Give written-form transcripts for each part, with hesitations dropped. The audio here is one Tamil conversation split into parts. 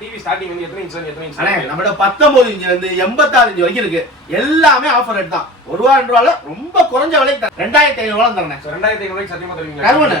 டிவி ஸ்டார்டிங் வந்து எத்தனை இன்ச் அண்ணே நம்மட 19 இன்ச் இருந்து 86 இன்ச் வரைக்கும் இருக்கு. எல்லாமே ஆஃபர் ரேட் தான். ₹1,000 ரொம்ப குறைஞ்ச விலைக்கு 2500 தரேன். 2500 ரூபாய்க்கு சத்தியமா தருவீங்களா? கருவனே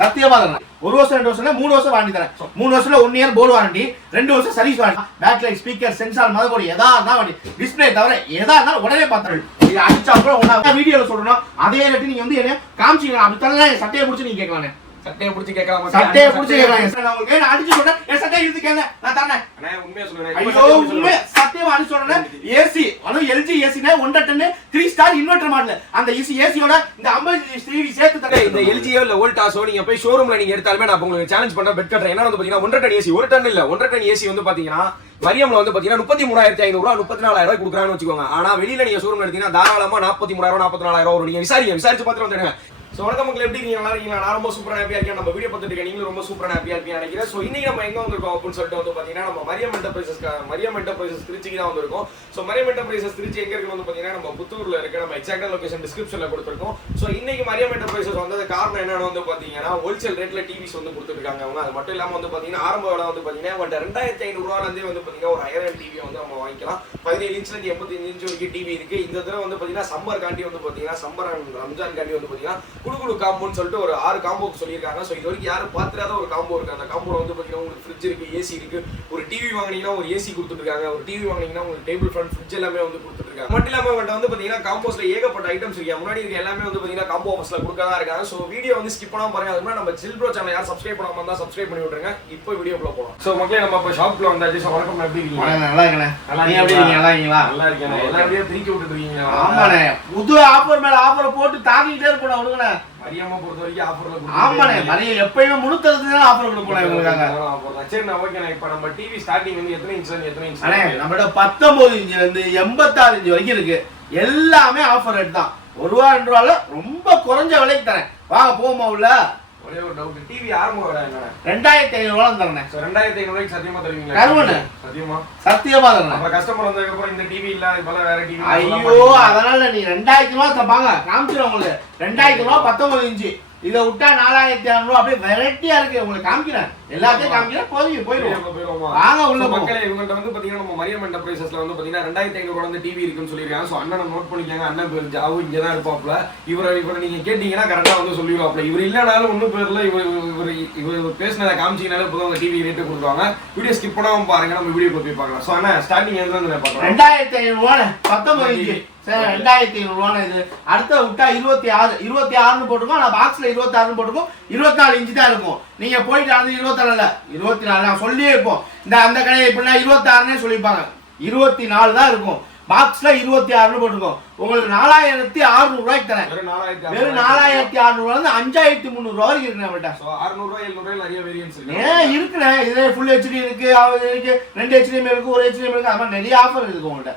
சத்தியமா தரேன். 1 வருஷம் 2 வருஷம் 3 வருஷம் வாரண்டி தரேன். 3 வருஷத்துல 1 இயர் போர்டு வாரண்டி, 2 வருஷம் service warranty. Back light, speaker, sensor, motherboard எதா இருந்தாலும் வாரண்டி. டிஸ்ப்ளே தவிர எதா இருந்தாலும் உடனே பாத்துறேன். இது அடிச்சா அப்புறம் உங்க வீடியோல சொல்றோம். அதே ரேட் நீங்க வந்து என்ன காமிச்சீங்க அப்படி தரல சட்டையை பிடிச்சு நீங்க கேட்கலானே. சட்டையை பிடிச்சி கேட்கலாம். சட்டையை பிடிச்சி கேட்கலாம். நான் உங்களுக்கு நான் அடிச்சு சொல்றேன். என் சட்டையை இழுத்து கேங்க. நான் தரேன். அண்ணே உண்மையா சொல்றேன். ஐயோ உண்மை சத்தியமா அடிச்சு சொல்றேன். ஏசி அது LG ஏசி னா 1 டன் 3 ஸ்டார் இன்வெர்ட்டர் மாடல். அந்த ஏசியோட இந்த 50 டிவி சேர்த்து தரேன். இந்த LG இல்ல வோல்டாஸோ நீங்க போய் ஷோரூம்ல நீங்க எடுத்தாலுமே நான் உங்களுக்கு சேலஞ்ச் பண்ண பெட் கட்டறேன். என்ன வந்து பாத்தீங்கன்னா 1 டன் ஏசி 1 டன் இல்ல 1 டன் ஏசி வந்து பாத்தீங்கன்னா மரியம்ல வந்து பாத்தீங்கன்னா 33500 ரூபாய் 34000 ரூபாய் குடுக்குறான்னு வெச்சுக்கோங்க. ஆனா வெளியில நீங்க ஷோரூம்ல எடுத்தீங்கன்னா தாராளமா 43000 44000 ரூபாய் நீங்க விசாரிச்சு பார்த்துட்டு வந்துடுங்க. சோ வணக்கம் மக்களே, எப்படி இருக்கீங்க? நல்லா இருக்கீங்களா? நான் ரொம்ப சூப்பரா ஹாப்பியா இருக்கேன். நம்ம வீடியோ பார்த்துட்டு இருக்கீங்க, நீங்களும் ரொம்ப சூப்பரா ஹாப்பியா இருப்பீங்க நினைக்கிறேன். சோ இன்னைக்கு நம்ம எங்க வந்திருக்கோம் அப்படின்னு சொல்லிட்டு வந்து பாத்தீங்கன்னா நம்ம மரியம் என்டர்பிரைசஸ் திருச்சிக்கு தான் வந்திருக்கோம். சோ மரியம் என்டர்பிரைசஸ் திருச்சி எங்க இருக்குன்னு வந்து பாத்தீங்கன்னா நம்ம புத்தூர்ல இருக்கு. நம்ம எக்ஸாக்ட்டா லொகேஷன் டிஸ்கிரிப்ஷன்ல கொடுத்திருக்கோம். சோ இன்னைக்கு மரியம் என்டர்பிரைசஸ் வந்தது காரணம் என்னன்னு வந்து பாத்தீங்கன்னா ஹோல்சேல் ரேட்ல டிவிஸ் வந்து கொடுத்துருக்காங்க அவங்க. அது மட்டும் இல்லாம வந்து பாத்தீங்கன்னா ஆரம்ப விலை வந்து பாத்தீங்கன்னா 2500 ரூபாயில இருந்தே வந்து பாத்தீங்கன்னா ஒரு 1000 டிவி வந்து நம்ம வாங்கிக்கலாம். 17 இன்ச்ல இருந்து 85 இன்ச் வரைக்கும் டிவி இருக்கு. இந்த தடவை வந்து பாத்தீங்கன்னா சம்மர் காண்டி வந்து பாத்தீங்கன்னா சம்மர் ரம்ஜான் காண்டி வந்து பாத்தீங்கன்னா குடுகுடு காம்பவுண்ட் ஒரு 6 காம்போ சொல்லிருக்காங்க. சோ இது வரைக்கும் யாரும் பாத்துறாத ஒரு காம்போ இருக்கு. அந்த காம்போல வந்து பாத்தீங்கன்னா உங்களுக்கு ஃப்ரிட்ஜ் இருக்கு, ஏசி இருக்கு. ஒரு டிவி வாங்குனீங்கன்னா ஒரு ஏசி கொடுத்துட்டு இருக்காங்க. ஒரு டிவி வாங்குனீங்கன்னா உங்களுக்கு டேபிள் ஃபேன், ஃப்ரிட்ஜ் எல்லாமே வந்து கொடுத்துட்டு இருக்காங்க. மட்டும் இல்லாம வந்து பாத்தீங்கன்னா காம்போஸ்ல ஏகப்பட்ட ஐட்டம்ஸ் இருக்கு. முன்னாடி இருக்க எல்லாமே வந்து பாத்தீங்கன்னா காம்போ ஆஃபர்ஸ்ல கொடுக்கறதா இருக்காங்க. சோ வீடியோ வந்து ஸ்கிப் பண்ணாம பாருங்க. அதுக்கு நம்ம ஜில் ப்ரோ சேனலை யார் சப்ஸ்கிரைப் பண்ணாம இருந்தா சப்ஸ்கிரைப் பண்ணி விட்டுருங்க. இப்போ வீடியோக்குள்ள போலாம். சோ மக்களே, நம்ம இப்ப ஷாப்க்குள்ள வந்தாச்சு. சோ வணக்கம், எப்படி இருக்கீங்க? நல்லா இருக்கேன். நீங்க எப்படி இருக்கீங்க? நல்லா இருக்கீங்களா? நல்லா இருக்கேன். எல்லாரையும் திருக்கி விட்டுட்டு இருக்கீங்க. ஆமாண்ணே, புது ஆஃபர் மேல ஆஃபர் போட்டு தாக்கிட்டே இருப்போம் அவனுங்கண்ணே. மரியாமா பொறுத்த வரைக்கும் ஆஃபர்ல ஆமாண்ணே, மரியம் எப்பயுமே 360 ஆஃபர் கொடுப்போம் இவங்களுக்காக. சரி, நான் ஓகேண்ணா. இப்போ நம்ம டிவி ஸ்டார்டிங் வந்து எத்தனை இன்ச் அண்ணே நம்மளோட 19 இன்ச்ல இருந்து 86 இன்ச் வரைக்கும் இருக்கு. எல்லாமே ஆஃபர் ரேட் தான். ₹1,000 ரொம்ப குறைஞ்ச விலைக்கு தரேன். வாங்க போமா உள்ள. ஒரே ஒரு டவுட், டிவி ஆரம்ப விலை என்னன்னா 2500 தரேன். சோ 2500 ரூபாய்க்கு சத்தியமா தருவீங்களா? கருவனே சத்தியமா தரேன். நம்ம கஸ்டமர் வந்ததுக்கு அப்புறம் இந்த டிவி இல்ல இதுல வேற டிவி. ஐயோ அதனால நீ 2000 தப்பாங்க காமிச்சிரும் உங்களுக்கு. 2000 19 இன்ச் இத விட்டா 4600 அப்படியே வெரைட்டியா இருக்கு. உங்களுக்கு காமிக்கிறேன், எல்லாத்தையும் காமிக்கிறேன். போயிடும் வாங்க உள்ள. மக்களே, இவங்கள்ட்ட வந்து பாத்தீங்கன்னா நம்ம மரியம் என்டர்பிரைசஸ்ல வந்து பாத்தீங்கன்னா 2500 வந்து டிவி இருக்குன்னு சொல்லிருக்காங்க. சோ அண்ணனை நோட் பண்ணிக்கங்க. அண்ணன் பேர் ஜாவு, இங்க தான் இருப்பாப்ல. இவரை நீங்க கேட்டீங்கன்னா கரெக்டா வந்து சொல்லிடுவாப்ல. இவர் இல்லனாலும் ஒண்ணும் பேர்ல இவர் பேசினதை காமிச்சீங்கனாலே போதும் அந்த டிவி ரேட் கொடுத்துருவாங்க. வீடியோ ஸ்கிப் பண்ணாம பாருங்க, நம்ம வீடியோ போய் பார்க்கலாம். சோ அண்ணா ஸ்டார்டிங் எங்க இருந்து பார்க்கலாம்? 2500 19 இன்ச் சார் 2500 இது. அடுத்த விட்டா 26 போட்டுக்கோ. நான் பாக்ஸ்ல 26 போட்டுக்கோ. 24 இன்ச் தான் இருக்கும். நீங்க போயிட்டு அது 24 இல்ல 24 நான் சொல்லியே இருப்போம். இந்த அந்த கடையை இப்படின்னா 26னே சொல்லிப்பாங்க. 24 தான் இருக்கும். பாக்ஸ்ல 26 போட்டுக்கோ. உங்களுக்கு 4600 ரூபாய்க்கு தரேன். வெறும் 4600 இருந்து 5300 ரூபாய் வரைக்கும் இருக்கு நம்மள்ட்ட. சோ 600 ரூபாய் 700 ரூபாய் நிறைய வேரியன்ஸ் இருக்கு. இருக்குண்ணே. இது ஃபுல் ஹெச்டி இருக்கு, இருக்கு 2 HDMI இருக்கு, 1 HDMI இருக்கு. அது மாதிரி நிறைய ஆஃபர் இருக்கு உங்கள்ட்ட.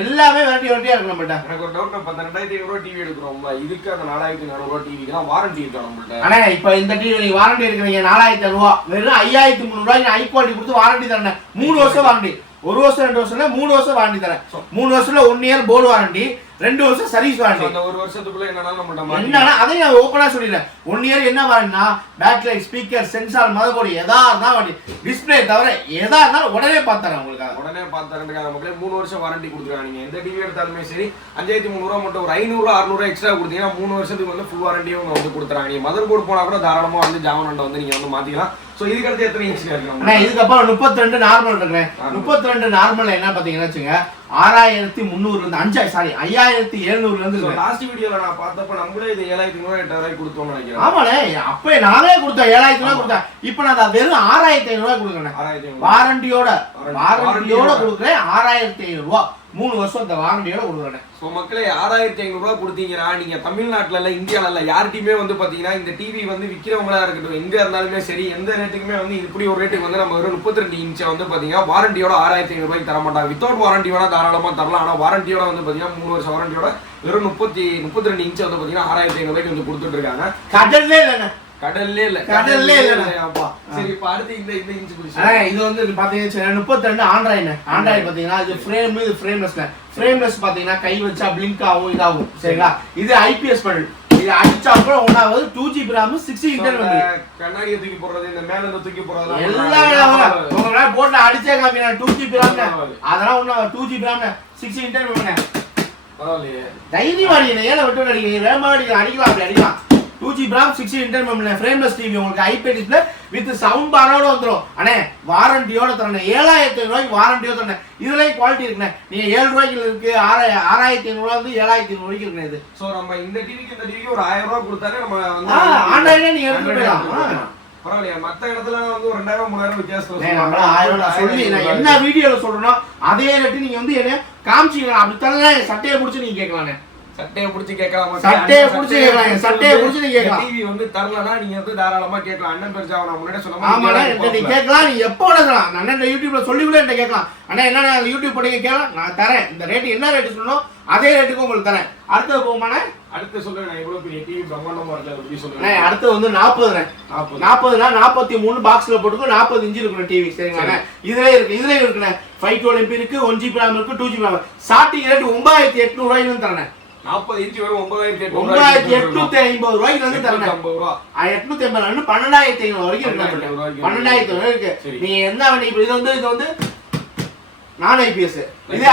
எல்லாமே வெரைட்டியா இருக்கு நம்மள்ட்ட. எனக்கு ஒரு டவுட், நம்ம 2500 ரூபாய் டிவி எடுக்கிறோம். இதுக்கு அந்த 4400 ரூபாய் டிவிக்கு தான் வாரண்டி இருக்கா நம்மள்ட்ட? அண்ணே இப்போ இந்த டிவி நீங்க வாரண்டி எடுக்கிறீங்க 4500 ரூபாய். வெறும் 5300 ரூபாய்க்கு ஹை குவாலிட்டி கொடுத்து வாரண்டி தரேன். 3 வருஷம் வாரண்டி. 1 வருஷம் 2 வருஷம் 3 வருஷம் வாரண்டி தரேன். 3 வருஷத்துல 1 இயர் போர்டு வாரண்டி, 2 வருஷம் சர்வீஸ் வாரண்டி. அந்த 1 வருஷத்துக்குள்ள என்னன்னா அதே நான் ஓபனா சொல்லிடுறேன். 1 இயர் என்ன வாரண்டினா back light, speaker, sensor, motherboard எதா இருந்தாலும் வாரண்டி. டிஸ்ப்ளே தவிர எதா இருந்தாலும் உடனே பார்த்துறேன் உங்களுக்கு. உடனே பார்த்துறேன். நமக்கு 3 வருஷம் வாரண்டி கொடுத்துருக்காங்க. நீங்க எந்த டிவி எடுத்தாலுமே சரி 5300 ரூபாய் மட்டும் ஒரு 500 600 எக்ஸ்ட்ரா கொடுத்தீங்கன்னா 3 வருஷத்துக்கு வந்து ஃபுல் வாரண்டியும் வந்து கொடுத்துறாங்க. நீங்க மதர் போர்டு போனா கூட தாராளமா வந்து ஜாமன் வந்து நீங்க வந்து மாத்திக்கலாம். சோ இதுக்கு அடுத்து எத்தனை இன்ச் இருக்கு? இதுக்கு அப்புறம் 32 நார்மல் இருக்குறேன். 32 நார்மல்ல என்ன பாத்தீங்கன்னா வச்சுங்க 6300 இருந்து 5700 இருந்து. லாஸ்ட் வீடியோல நான் பார்த்தப்ப நம்மளே இது 7500 8000 கொடுத்தோம்னு நினைக்கிறேன். ஆமாண்ணே, அப்பவே நானே கொடுத்தேன் 7000 கொடுத்தேன். இப்போ நான் வெறும் 6500 கொடுக்குறேன். வாரண்டியோட கொடுக்குறேன். 6500 3 வருஷம் இந்த வாரண்டியோட கொடுக்குறேன். ஸோ மக்களே 6500 கொடுத்தீங்கன்னா நீங்க தமிழ்நாட்டில் இல்லை இந்தியாவில் இல்லை யார்கிட்டையுமே வந்து பார்த்தீங்கன்னா இந்த டிவி வந்து விற்கிறவங்களா இருக்கட்டும் எங்கே இருந்தாலுமே சரி எந்த ரேட்டுக்குமே வந்து இப்படி ஒரு ரேட்டுக்கு வந்து நம்ம வெறும் 32 இன்ச்சை வந்து பார்த்தீங்கன்னா வாரண்டியோட 6500 ரூபாய்க்கு தர மாட்டாங்க. வித்தவுட் வாரண்டியோட தாராளமாக தரலாம். ஆனால் வாரண்டியோட வந்து பார்த்தீங்கன்னா 3 வருஷம் வாரண்டியோட வெறும் 32 இன்ச்சை வந்து பார்த்தீங்கன்னா 6500 ரூபாய்க்கு வந்து கொடுத்துட்டு இருக்காங்க. கடல்லே இல்லைண்ணே, கடல்லே இல்ல. சரி, இப்ப அடுத்து இந்த இன்ச் குடிச்சு இது வந்து பாத்தீங்கன்னா 32 ஆண்ட்ராய்டு பாத்தீங்கன்னா இது ஃப்ரேம், இது ஃப்ரேம்லெஸ். ஃப்ரேம்லெஸ் பாத்தீங்கன்னா கை வச்சா பிளிங்க் ஆகும், இதாகும். சரிங்களா? இது ஐபிஎஸ் பேனல். இது அடிச்சா கூட ஒன்னாவது 2GB RAM 6 இன்டர்னல் மெமரி. கண்ணாடியை தூக்கி போடுறது இந்த மேல இருந்து தூக்கி போடுறது எல்லாம் உங்க போட்ல அடிச்சே காமினா 2GB RAM அதெல்லாம் ஒண்ணா 2GB RAM 6 இன்டர்னல் மெமரி. பரவாயில்லையே தைரியம் அடிங்க ஏல விட்டு அடிங்க வேகமா அடிக்கலாம் அப்படி அடிக்கலாம் 2GB RAM 6 internal memory frameless TV உங்களுக்கு ஐபி டிஸ்ப்ளே வித் சவுண்ட் பாரோட வந்துரும் அண்ணே வாரண்டியோட தரணும் 7500 ரூபாய்க்கு வாரண்டியோட தரணும் இதுலயே குவாலிட்டி இருக்குண்ணே நீங்க 7 ரூபாய்க்கு இருக்கு 6500 ரூபாய் வந்து 7500 வரைக்கும் இருக்குண்ணே இது சோ நம்ம இந்த டிவிக்கு ஒரு 1000 ரூபாய் கொடுத்தாலே நம்ம வந்து ஆன்லைன்ல நீங்க எடுத்து போயிடலாம் பரவாயில்லையா மத்த இடத்துல வந்து ஒரு 2000 3000 வித்தியாசம் நம்மள 1000 சொல்லி நான் என்ன வீடியோல சொல்றேனோ அதே ரேட் நீங்க வந்து என்ன காமிச்சீங்க அப்படி தரல சட்டையை பிடிச்சு நீங்க கேட்கலானே சட்டையை பிடிச்சி கேட்கலாம் சட்டையை பிடிச்சி கேட்கலாம் சட்டையை பிடிச்சி நீங்க கேட்கலாம் டிவி வந்து தரலனா நீங்க வந்து தாராளமா கேட்கலாம் அண்ணன் பெருசா நான் முன்னாடியே சொன்ன ஆமாடா நீங்க கேட்கலாம் நீ எப்போ வேணாலும் நான் அண்ணன் யூடியூப்ல சொல்லி கூட என்கிட்ட கேட்கலாம் அண்ணா என்ன யூடியூப் பண்ணீங்க கேட்கலாம் நான் தரேன் இந்த ரேட் என்ன ரேட் சொல்லணும் அதே ரேட்டுக்கு உங்களுக்கு தரேன் அடுத்து போமானே அடுத்து சொல்லுங்க நான் இவ்வளவு பெரிய டிவி பிரம்மாண்டமா இருக்கு அப்படி சொல்லுங்க அடுத்து வந்து 40 43 பாக்ஸ்ல போட்டுக்கோ 40 இன்ச் இருக்கு டிவி சரிங்களா இதுலயே இருக்குண்ணே 512 MP இருக்கு 1GB RAM இருக்கு 2GB RAM ஸ்டார்டிங் ரேட் 9800 ரூபாயில தரேன் 40 இன்ச் வரும் 9850 ரூபாய்க்கு வந்து தரேன் 850 12500 வரைக்கும் இருக்கு 12500 இருக்கு நீங்க என்ன வேணும் இப்போ இது வந்து நான் ஐபிஎஸ் இதே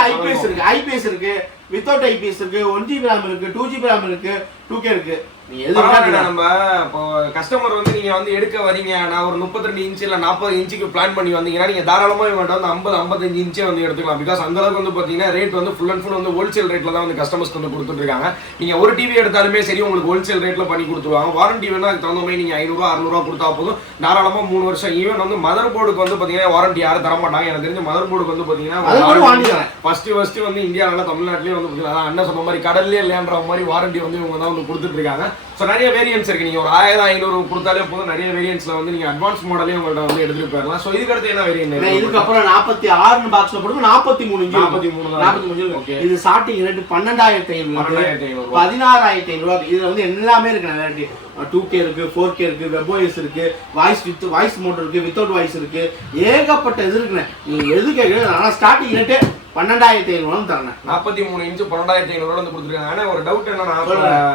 ஐபிஎஸ் இருக்கு வித்தவுட் ஐபிஎஸ் இருக்கு 1GB RAM இருக்கு 2GB RAM இருக்கு 2K இருக்கு நீ எது நம்ம இப்போ கஸ்டமர் வந்து நீங்க வந்து எடுக்க வரீங்க நான் ஒரு 32 இன்ச் இல்ல 40 இன்ச்சுக்கு பிளான் பண்ணி வந்தீங்கன்னா நீங்க தாராளமா இவங்க வந்து 50-55 இன்ச்சே வந்து எடுத்துக்கலாம் பிகாஸ் அந்த அளவுக்கு வந்து பாத்தீங்கன்னா ரேட் வந்து ஃபுல் அண்ட் ஃபுல் வந்து ஹோல்சேல் ரேட்ல தான் வந்து கஸ்டமர்ஸ்க்கு வந்து கொடுத்துட்டு இருக்காங்க நீங்க ஒரு டிவி எடுத்தாலுமே சரி உங்களுக்கு ஹோல்சேல் ரேட்ல பண்ணி கொடுத்துருவாங்க வாரண்டி வேணா அதுக்கு தகுந்த மாதிரி நீங்க 500-600 கொடுத்தா போதும் தாராளமா 3 வருஷம் ஈவன் வந்து மதர் போர்டுக்கு வந்து பாத்தீங்கன்னா வாரண்டி யாரும் தர மாட்டாங்க எனக்கு தெரிஞ்ச மதர் போர்டுக்கு வந்து பாத்தீங்கன்னா ஃபர்ஸ்ட் வந்து இந்தியாவில தமிழ்நாட்டிலேயே வந்து பாத்தீங்கன்னா அண்ணன் சொன்ன மாதிரி கடல்லே இல்லையான்ற மாதிரி வாரண்டி வந்து இவங்க தான் வந்து கொடுத்துட்டு இருக்காங்க ஸோ நிறைய வேரியன்ஸ் இருக்கு நீங்க ஒரு 1500 கொடுத்தாலே போதும் நிறைய வேரியன்ஸ்ல வந்து நீங்க அட்வான்ஸ் மாடலே உங்கள்ட்ட வந்து எடுத்துட்டு போயிடலாம் ஸோ இதுக்கு அடுத்து என்ன வேரியன்ட் இதுக்கு அப்புறம் 46 பாக்ஸ்ல போடுங்க 43 இது ஸ்டார்டிங் ரேட் 12500 16500 ரூபாய் இதுல வந்து எல்லாமே இருக்கு வெரைட்டி 2K இருக்கு 4K இருக்கு வெப்ஓஎஸ் இருக்கு வாய்ஸ் மோட் இருக்கு வித்தவுட் வாய்ஸ் இருக்கு ஏகப்பட்ட இது இருக்குண்ணே நீங்க எது கேட்குறீங்க ஆனா ஸ்டார்டிங் ரேட் 12500 தரேன் 43 இன்ச் 12500 வந்து கொடுத்துருக்காங்க ஆனா ஒரு டவுட் என்னன்னா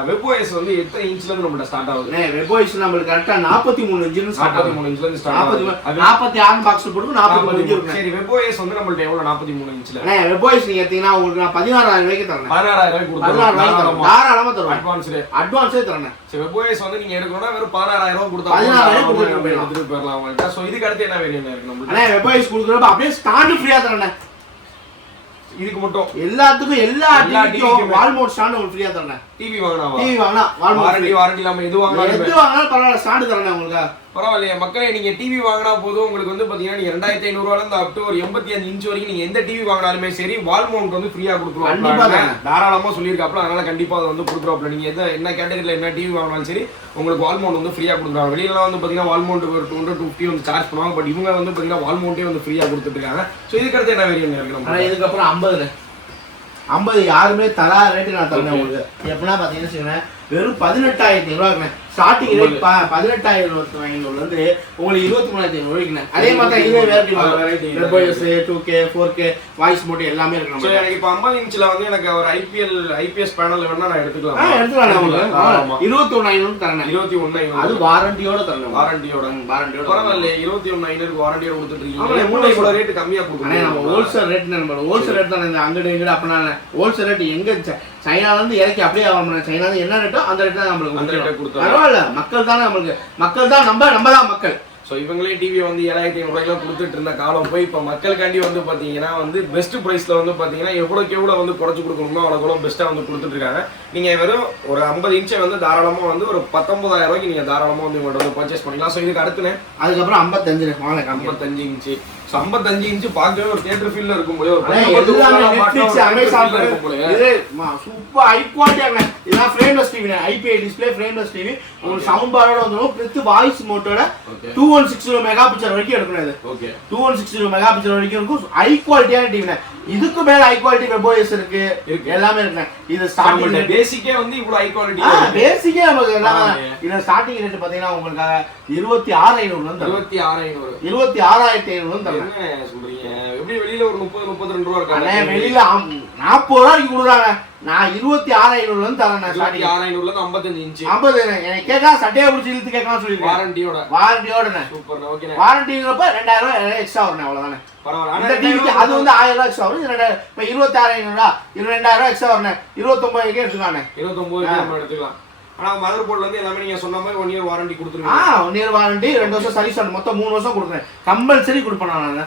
வெப்ஓஎஸ் வந்து எத்தனை இன்ச்ல இருந்து நம்ம ஸ்டார்ட் ஆகுது வெப்ஓஎஸ் நம்மளுக்கு கரெக்ட்டா 43 இன்ச்ல ஸ்டார்ட் ஆகுது 43 இன்ச்ல இருந்து ஸ்டார்ட் ஆகுது 46 பாக்ஸ் போடுங்க 43 இன்ச் இருக்கு சரி வெப்ஓஎஸ் வந்து நம்மள்ட்ட எவ்வளவு 43 இன்ச்ல வெப்ஓஎஸ் நீங்க எடுத்தீங்கன்னா உங்களுக்கு நான் 16000 ரூபாய்க்கு தரேன் 16000 ரூபாய்க்கு கொடுத்துறேன் தாராளமா தரேன் அட்வான்ஸே தரேன் சரி வெப்ஓஎஸ் வந்து நீங்க எடுக்கணும்னா வெறும் 16000 ரூபாய் கொடுத்தா 16000 எடுத்துட்டு போயிரலாம் உங்களுக்கு சோ இதுக்கு அடுத்து என்ன வேரியன்ட் இருக்கு நமக்கு அண்ணா வெப்ஓஎஸ் கொடுக்குறப்ப அப்படியே ஸ்டாண்ட் ஃப்ரீயா தரேன் இதுக்கு மட்டும் எல்லாத்துக்கும் எல்லா டிவிக்கும் வால் மவுண்ட் ஸ்டாண்ட் உங்களுக்கு ஃப்ரீயா தரேன் டிவி வாங்குனா வால் மவுண்ட் வாரண்டி இல்லாம எது வாங்குனாலும் பரவாயில்லை ஸ்டாண்ட் தரேன் உங்களுக்கு பரவாயில்லையா மக்களே நீங்க டிவி வாங்கினா போதும் உங்களுக்கு வந்து பாத்தீங்கன்னா நீங்க 2500 ரூபாயில இருந்து அப் டு ஒரு 85 இன்ச் வரைக்கும் நீங்க எந்த டிவி வாங்கினாலுமே சரி வால் மவுண்ட் வந்து ஃப்ரீயா கொடுத்துருவாங்க தாராளமா சொல்லியிருக்காப்ல அதனால கண்டிப்பா அதை வந்து கொடுத்துருவாப்ல நீங்க என்ன கேட்டகரியில என்ன டிவி வாங்கினாலும் சரி உங்களுக்கு வால் மவுண்ட் வந்து ஃப்ரீயா கொடுத்துருவாங்க வெளியில வந்து பாத்தீங்கன்னா வால் மவுண்ட் ஒரு 250 வந்து சார்ஜ் பண்ணுவாங்க பட் இவங்க வந்து பாத்தீங்கன்னா வால் மவுண்டே வந்து ஃப்ரீயா கொடுத்துட்டு இருக்காங்க சோ இதுக்கு அடுத்து என்ன வேரியன்ட் இருக்கு இதுக்கு அப்புறம் 50 யாருமே தராத ரேட்டு நான் தரேன் உங்களுக்கு எப்படின்னா பாத்தீங்கன்னா வெறும் 18500 ரூபாய்க்குண்ணே ஸ்டார்டிங் ரேட் 18500 இருந்து உங்களுக்கு 23500 ரூபாய்க்குண்ணே அதே மாதிரி இதே variety webOS 2K 4K voice mode எல்லாமே இருக்கு சோ எனக்கு இப்போ 50 இன்ச்ல வந்து எனக்கு ஒரு ஐபிஎஸ் பேனல் வேணா நான் எடுத்துக்கலாம் உங்களுக்கு 21500 தரேன் 21500 அது வாரண்டியோட தரேன் வாரண்டியோட பரவாயில்லை 21500 வாரண்டியோட கொடுத்துட்டு இருக்கீங்க மூணு இவ்வளவு ரேட் கம்மியா கொடுக்குறீங்க நம்ம ஹோல்சேல் ரேட் நம்ம ஹோல்சேல் ரேட் தான் இந்த அங்கட இங்கட அப்பனா ஹோல்சேல் ரேட் எங்க சைனால இருந்து இறக்கி அப்படியே ஆவறோம் சைனால இருந்து என்ன ரேட்டோ அந்த ரேட் தான் நமக்கு அந்த ரேட் கொடுத்தா பரவாயில்லை மக்கள் தானே நமக்கு மக்கள் தான் நம்ம தான் மக்கள் ஸோ இவங்களே டிவி வந்து 7500 ரூபாய்க்கு கொடுத்துட்டு இருந்த காலம் போய் இப்போ மக்களுக்காண்டி வந்து பார்த்தீங்கன்னா வந்து பெஸ்ட் ப்ரைஸில் வந்து பார்த்தீங்கன்னா எவ்வளோ வந்து குறைச்சி கொடுக்கணுமோ அவ்வளோ பெஸ்ட்டாக வந்து கொடுத்துட்டு இருக்காங்க நீங்கள் வெறும் ஒரு 50 இன்ச்சை வந்து தாராளமாக வந்து ஒரு 19000 ரூபாய்க்கு நீங்கள் தாராளமாக வந்து உங்கள்கிட்ட வந்து பர்ச்சேஸ் பண்ணிக்கலாம் ஸோ இதுக்கு அடுத்துனே அதுக்கப்புறம் 55 இன்ச்சு ஸோ 55 இன்ச்சு பார்க்கவே ஒரு தியேட்டர் ஃபீல்ல இருக்கும் போது சூப்பர் ஹை குவாலிட்டியாக இதெல்லாம் frameless TV IBI display frameless TV உங்களுக்கு சவுண்ட் பாரோட வந்துடும் வித் வாய்ஸ் மோட்டோட 2160 மெகா பிக்சல் வரைக்கும் எடுக்கணும் இது 2160 மெகா பிக்சல் வரைக்கும் இருக்கும் ஹை குவாலிட்டியான டிவி இதுக்கு மேல ஹை குவாலிட்டி வெப்ஓஎஸ் இருக்கு எல்லாமே இருக்கு. இது ஸ்டார்டிங் பேசிக்கே வந்து இவ்வளவு ஹை குவாலிட்டி பேசிக்கே நமக்கு எல்லாமே. இது ஸ்டார்டிங் ரேட் பாத்தீங்கன்னா உங்களுக்காக 26,500 வந்து 26,500 தரேன். என்ன சொல்றீங்க? எப்படி வெளியில ஒரு 30-32 ரூபா இருக்கானே, வெளியில 40 ரூபாய்க்கு கொடுக்குறாங்க. நான் 26,500 வந்து தரேன். 26,500ல இருந்து 55 இன்ச் 50 எனக்கு கேட்கா சட்டையை பிடிச்சி இழுத்து கேட்கலாம் சொல்லிருக்கேன். வாரண்டியோட சூப்பர். ஓகே, வாரண்டிங்கிறப்ப 2,000 ரூபாய் எக்ஸ்ட்ரா வரும், அவ்வளவுதானே. இந்த டிவிக்கு அது வந்து 1000 ரூபாய் எக்ஸ்ட்ரா வரும். 26,500 22,000 ரூபாய் எக்ஸ்ட்ரா வரணும். 29 எடுத்துக்கானே, 29 நம்ம எடுத்துக்கலாம். ஆனா மதர் போர்ட்ல இருந்து எல்லாமே நீங்க சொன்ன மாதிரி 1 இயர் வாரண்டி கொடுத்துருவீங்க. 1 இயர் வாரண்டி, 2 வருஷம் சர்வீஸ், மொத்தம் 3 வருஷம் கொடுக்குறேன். கம்பல்சரி கொடுப்பேன் நான்.